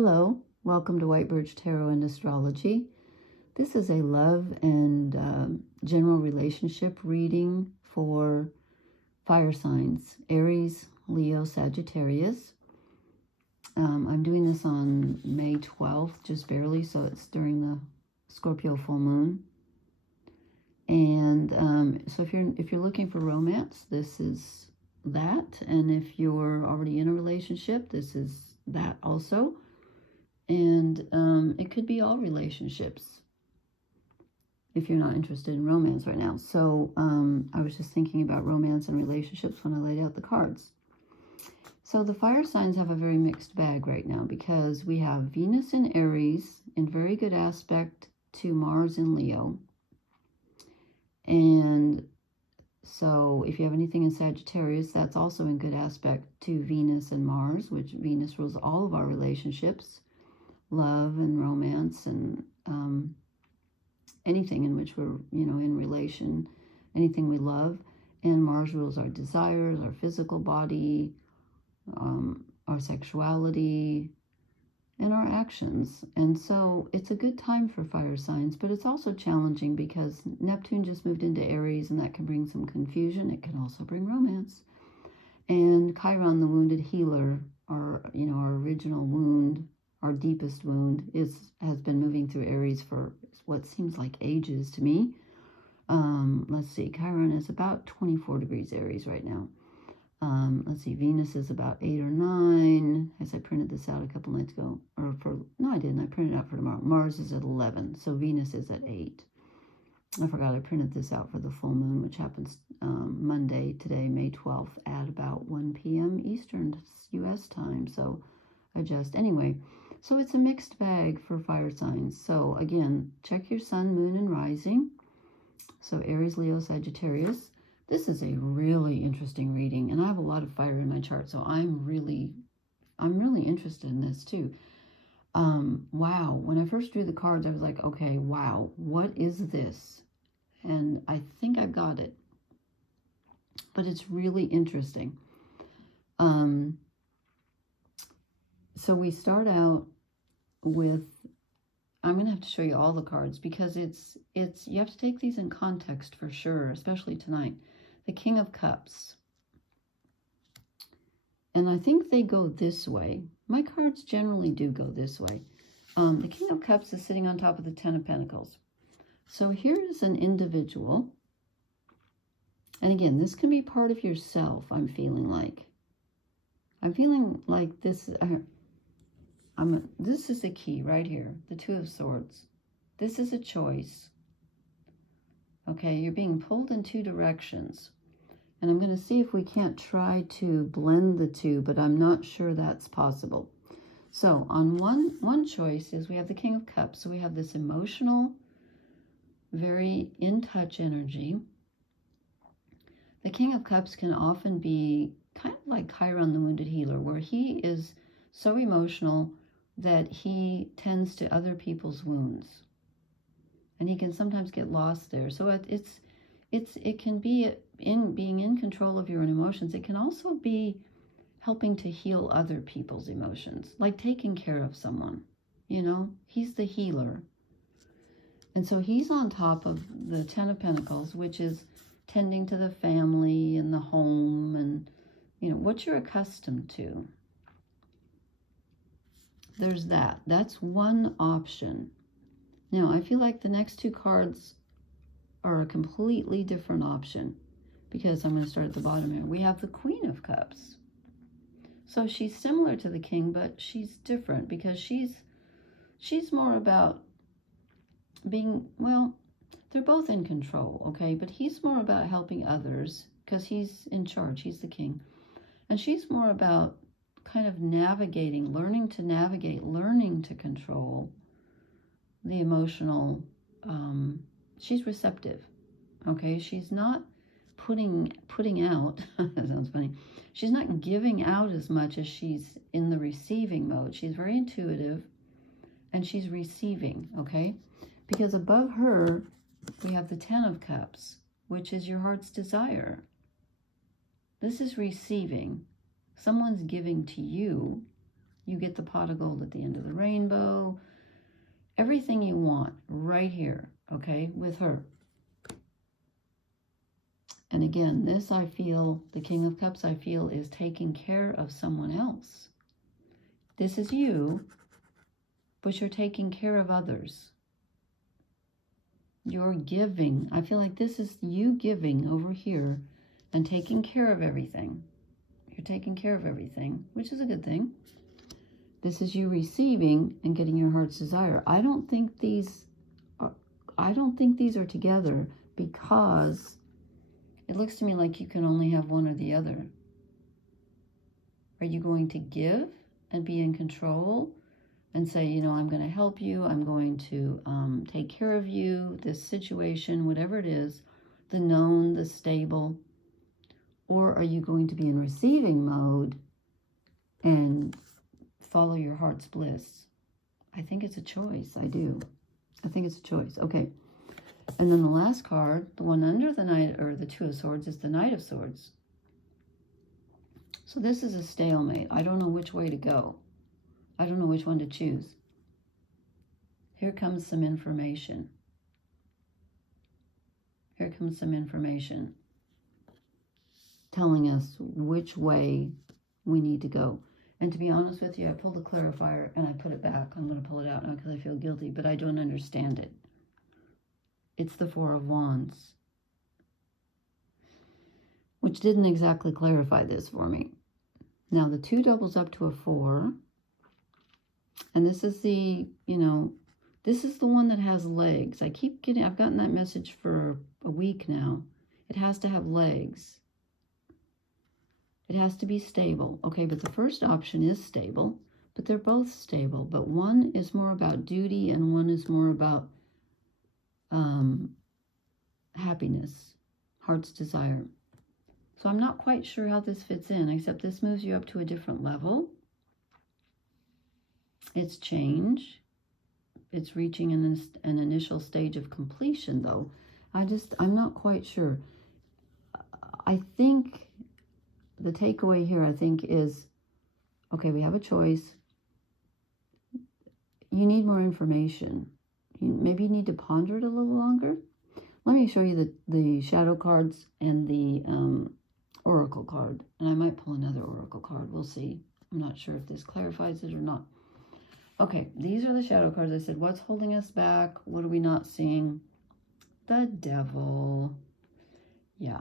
Hello, welcome to White Birch Tarot and Astrology. This is a love and general relationship reading for fire signs, Aries, Leo, Sagittarius. I'm doing this on May 12th, just barely, so it's during the Scorpio full moon. And so if you're looking for romance, this is that. And if you're already in a relationship, this is that also. And it could be all relationships if you're not interested in romance right now. So I was just thinking about romance and relationships when I laid out the cards. So the fire signs have a very mixed bag right now because we have Venus in Aries in very good aspect to Mars in Leo. And so if you have anything in Sagittarius, that's also in good aspect to Venus and Mars, which Venus rules all of our relationships. Love and romance and anything in which we're, in relation, anything we love. And Mars rules our desires, our physical body, our sexuality, and our actions. And so it's a good time for fire signs, but it's also challenging because Neptune just moved into Aries, and that can bring some confusion. It can also bring romance. And Chiron, the wounded healer, our original wound, our deepest wound, has been moving through Aries for what seems like ages to me. Let's see, Chiron is about 24 degrees Aries right now. Let's see, Venus is about 8 or 9, as I printed this out a couple nights ago. No, I didn't. I printed it out for tomorrow. Mars is at 11, so Venus is at 8. I forgot I printed this out for the full moon, which happens Monday, today, May 12th, at about 1 p.m. Eastern U.S. time. So adjust. Anyway, so it's a mixed bag for fire signs. So again, check your sun, moon, and rising. So Aries, Leo, Sagittarius. This is a really interesting reading, and I have a lot of fire in my chart, so I'm really interested in this too. Wow, when I first drew the cards, I was like, okay, wow, what is this? And I think I got it, but it's really interesting. So we start out with, I'm going to have to show you all the cards because you have to take these in context for sure, especially tonight. The King of Cups. And I think they go this way. My cards generally do go this way. The King of Cups is sitting on top of the Ten of Pentacles. So here's an individual. And again, this can be part of yourself, I'm feeling like. I'm feeling like this... this is the key right here, the Two of Swords. This is a choice. Okay, you're being pulled in two directions. And I'm going to see if we can't try to blend the two, but I'm not sure that's possible. So on one choice is we have the King of Cups. So we have this emotional, very in-touch energy. The King of Cups can often be kind of like Chiron, the wounded healer, where he is so emotional that he tends to other people's wounds. And he can sometimes get lost there. So it can be in being in control of your own emotions. It can also be helping to heal other people's emotions, like taking care of someone. He's the healer. And so he's on top of the Ten of Pentacles, which is tending to the family and the home and, what you're accustomed to. There's that. That's one option. Now, I feel like the next two cards are a completely different option because I'm going to start at the bottom here. We have the Queen of Cups. So she's similar to the King, but she's different because she's more about being, well, they're both in control, okay? But he's more about helping others because he's in charge. He's the King. And she's more about kind of navigating, learning to navigate, learning to control the emotional. She's receptive, okay? She's not putting out, that sounds funny. She's not giving out as much as she's in the receiving mode. She's very intuitive and she's receiving, okay? Because above her, we have the Ten of Cups, which is your heart's desire. This is receiving. Someone's giving to you You get the pot of gold at the end of the rainbow. Everything you want right here, okay, with her. And again, this I feel, the King of Cups I feel is taking care of someone else. This is you, but you're taking care of others. You're giving. I feel like this is you giving over here and taking care of everything. You're taking care of everything, which is a good thing. This is you receiving and getting your heart's desire. I don't think these are together, because it looks to me like you can only have one or the other. Are you going to give and be in control and say, you know, I'm going to help you, I'm going to take care of you, this situation, whatever it is, the known, the stable? Or are you going to be in receiving mode and follow your heart's bliss? I think it's a choice. I do. I think it's a choice. Okay. And then the last card, the one under the Knight, or the Two of Swords, is the Knight of Swords. So this is a stalemate. I don't know which way to go. I don't know which one to choose. Here comes some information. Here comes some information telling us which way we need to go. And to be honest with you, I pulled the clarifier and I put it back. I'm going to pull it out now because I feel guilty, but I don't understand it. It's the Four of Wands, which didn't exactly clarify this for me. Now, the 2 doubles up to a 4. And this is the, you know, this is the one that has legs. I've gotten that message for a week now. It has to have legs. It has to be stable. Okay, but the first option is stable, but they're both stable. But one is more about duty and one is more about happiness, heart's desire. So I'm not quite sure how this fits in, except this moves you up to a different level. It's change. It's reaching an initial stage of completion, though. I'm not quite sure. I think the takeaway here, I think, is, okay, we have a choice. You need more information. Maybe you need to ponder it a little longer. Let me show you the shadow cards and the oracle card. And I might pull another oracle card. We'll see. I'm not sure if this clarifies it or not. Okay, these are the shadow cards. I said, what's holding us back? What are we not seeing? The Devil. Yeah.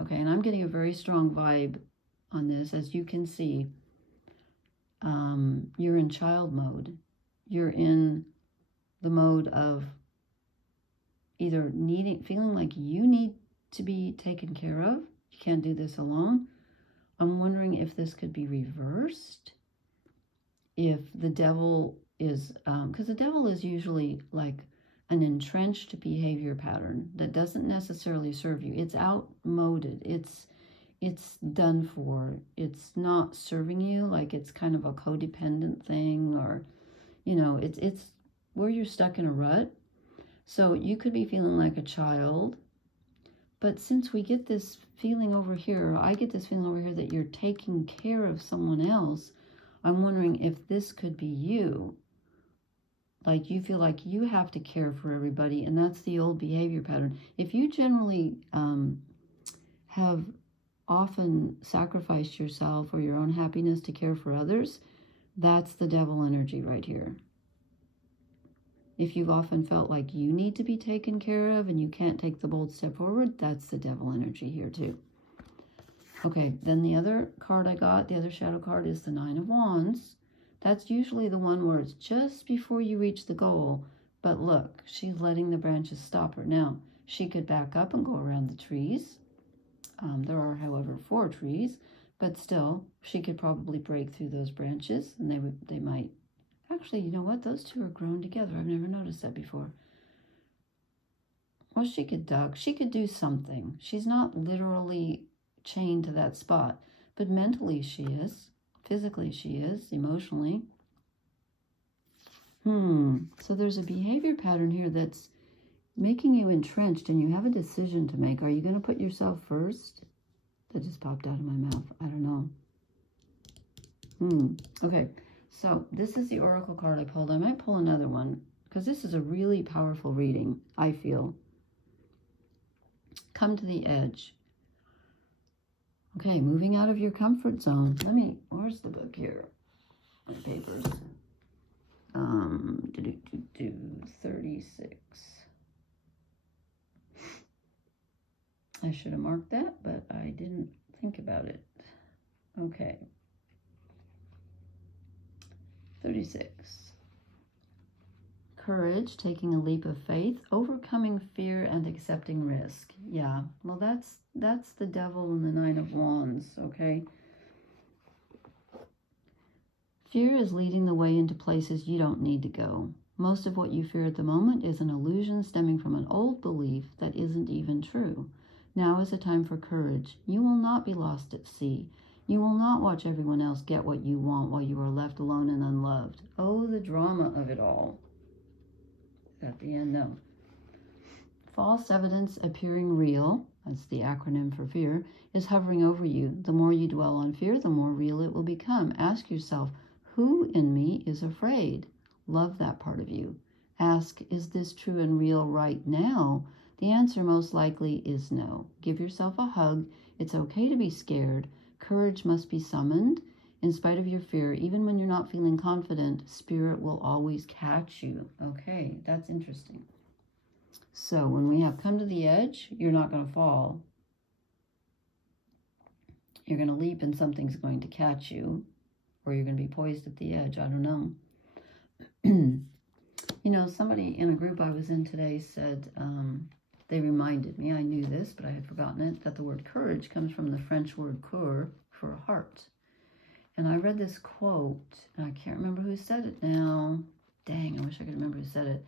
Okay, and I'm getting a very strong vibe on this. As you can see, you're in child mode. You're in the mode of either feeling like you need to be taken care of. You can't do this alone. I'm wondering if this could be reversed. If the devil is, because the devil is usually like an entrenched behavior pattern that doesn't necessarily serve you. It's outmoded. It's done for. It's not serving you. Like it's kind of a codependent thing, or, you know, it's where you're stuck in a rut. So you could be feeling like a child, but since we get this feeling over here, I get this feeling over here that you're taking care of someone else. I'm wondering if this could be you. Like you feel like you have to care for everybody, and that's the old behavior pattern. If you generally have often sacrificed yourself or your own happiness to care for others, that's the devil energy right here. If you've often felt like you need to be taken care of and you can't take the bold step forward, that's the devil energy here too. Okay, then the other card I got, the other shadow card, is the Nine of Wands. That's usually the one where it's just before you reach the goal. But look, she's letting the branches stop her. Now, she could back up and go around the trees. There are, however, 4 trees. But still, she could probably break through those branches. And they might. Actually, you know what? Those 2 are grown together. I've never noticed that before. Well, she could duck. She could do something. She's not literally chained to that spot, but mentally she is, physically she is, emotionally. So there's a behavior pattern here that's making you entrenched, and you have a decision to make. Are you going to put yourself first? That just popped out of my mouth. I don't know. Okay, So this is the oracle card I pulled. I might pull another one because this is a really powerful reading, I feel. Come to the edge. Okay, moving out of your comfort zone. Where's the book here? My papers. 36. I should have marked that, but I didn't think about it. Okay. 36. Courage, taking a leap of faith, overcoming fear and accepting risk. Yeah, well, that's the devil and the Nine of Wands, okay? Fear is leading the way into places you don't need to go. Most of what you fear at the moment is an illusion stemming from an old belief that isn't even true. Now is a time for courage. You will not be lost at sea. You will not watch everyone else get what you want while you are left alone and unloved. Oh, the drama of it all. At the end, no. False evidence appearing real, that's the acronym for fear, is hovering over you. The more you dwell on fear, the more real it will become. Ask yourself, who in me is afraid? Love that part of you. Ask, is this true and real right now? The answer most likely is no. Give yourself a hug. It's okay to be scared. Courage must be summoned. In spite of your fear, even when you're not feeling confident, spirit will always catch you. Okay, that's interesting. So when we have come to the edge, you're not going to fall. You're going to leap and something's going to catch you, or you're going to be poised at the edge. I don't know. You know, somebody in a group I was in today said, they reminded me, I knew this, but I had forgotten it, that the word courage comes from the French word coeur, for a heart. And I read this quote, and I can't remember who said it now. Dang, I wish I could remember who said it.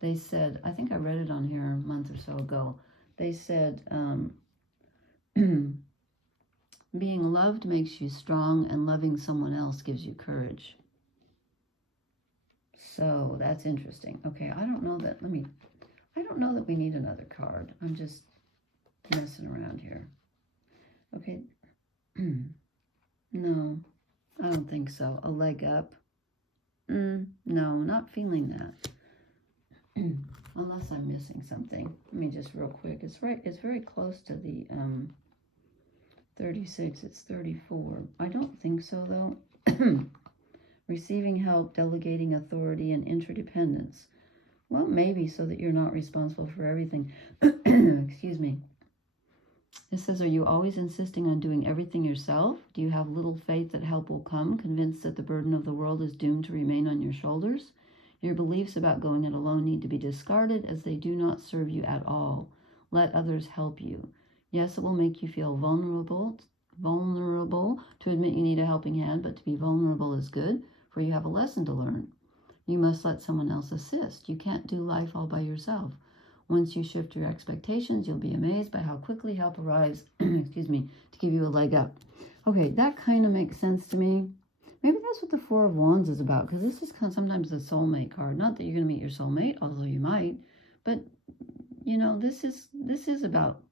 They said, I think I read it on here a month or so ago. They said, being loved makes you strong, and loving someone else gives you courage. So that's interesting. Okay, I don't know that we need another card. I'm just messing around here. Okay. No, I don't think so. A leg up. No, not feeling that. Unless I'm missing something. Let me just real quick. It's very close to the 36. It's 34. I don't think so, though. Receiving help, delegating authority, and interdependence. Well, maybe so that you're not responsible for everything. Excuse me. It says, are you always insisting on doing everything yourself? Do you have little faith that help will come, convinced that the burden of the world is doomed to remain on your shoulders? Your beliefs about going it alone need to be discarded, as they do not serve you at all. Let others help you. Yes, it will make you feel vulnerable to admit you need a helping hand, but to be vulnerable is good, for you have a lesson to learn. You must let someone else assist. You can't do life all by yourself. Once you shift your expectations, you'll be amazed by how quickly help arrives, excuse me, to give you a leg up. Okay, that kind of makes sense to me. Maybe that's what the Four of Wands is about, because this is kind of sometimes the soulmate card. Not that you're going to meet your soulmate, although you might, but, you know, this is about,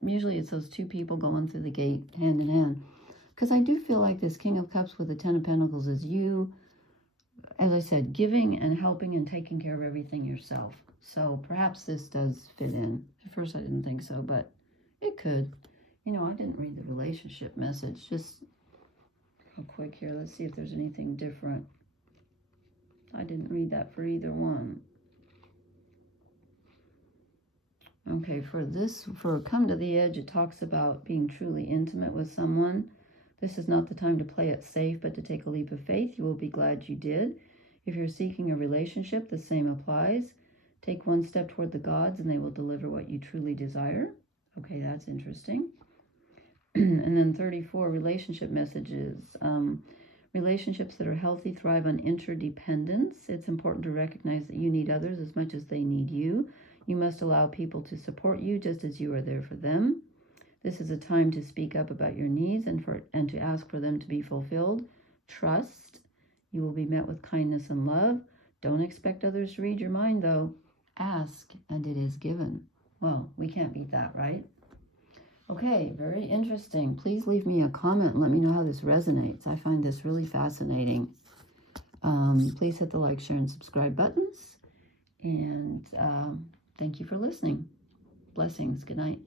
usually it's those two people going through the gate hand in hand. Because I do feel like this King of Cups with the Ten of Pentacles is you, as I said, giving and helping and taking care of everything yourself. So perhaps this does fit in. At first I didn't think so, but it could. You know, I didn't read the relationship message. Just real quick here. Let's see if there's anything different. I didn't read that for either one. Okay, for Come to the Edge, it talks about being truly intimate with someone. This is not the time to play it safe, but to take a leap of faith. You will be glad you did. If you're seeking a relationship, the same applies. Take one step toward the gods, and they will deliver what you truly desire. Okay, that's interesting. And then 34, relationship messages. Relationships that are healthy thrive on interdependence. It's important to recognize that you need others as much as they need you. You must allow people to support you just as you are there for them. This is a time to speak up about your needs and to ask for them to be fulfilled. Trust. You will be met with kindness and love. Don't expect others to read your mind, though. Ask, and it is given. Well, we can't beat that, right? Okay, very interesting. Please leave me a comment and let me know how this resonates. I find this really fascinating. Please hit the like, share, and subscribe buttons. And thank you for listening. Blessings. Good night.